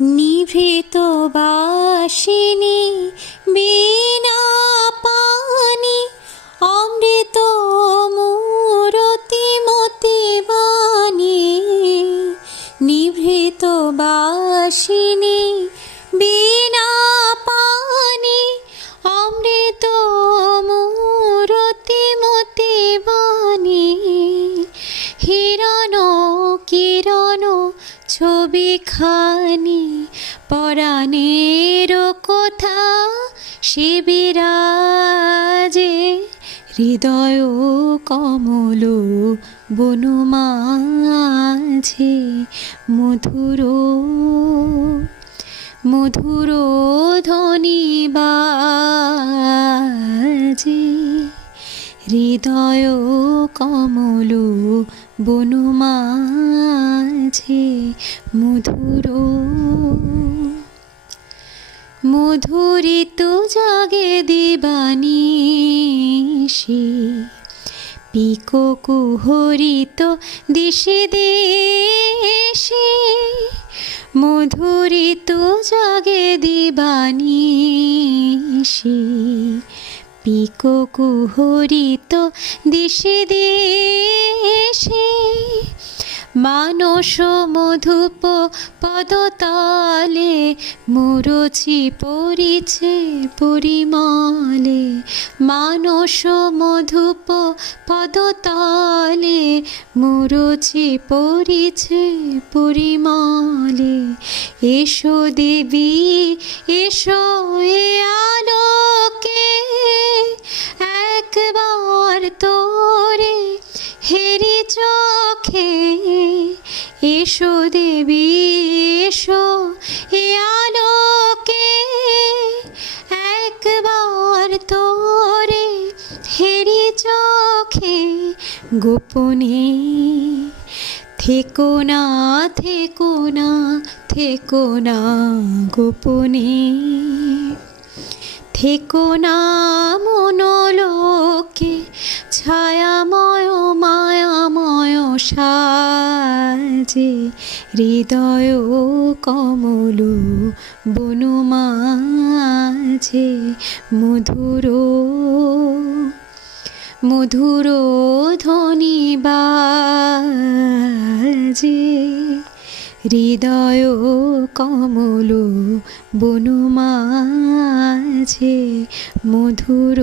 নিভৃত বাসিনী বিনা পানি অমৃত মূরতি মতি বাণী। নিভৃত বাসিনী বিনা পানি অমৃত মূরতি মতি বাণী। হিরণ কিরণ ছবিখানি পরাণের কথা সে বিরাজে। হৃদয় কমল বনু মাঝে মধুর মধুর ধ্বনি বাজে। হৃদয় কমল বনু মাঝে মধুর মধুরিত জাগে দিবানিশি। পিকো কুহরিত দিশে দেশে। মধুরিত জাগে দিবানিশি। পিকো কুহরিত দিশে দেশে। মানস মধুপ পদতলে মুরচি পরিছে পরিমলে। মানস মধুপ পদতলে মুরচি পরিছে পরিমলে। এসো দেবী এসো এ আলোকে একবার তোরে হেরি চোখে। এসো দেবী এসো এ আলোকে একবার তোরে হেরি চোখে। গোপনে থেকো না থেকো না থেকো না গোপনে। থেকো না মনোলোকে ছায়াময় মায়াময় সাজে। হৃদয় কমল বনু মাঝে মধুর মধুর ধ্বনি বাজে। হৃদয় কমল বনু মাঝে মধুর।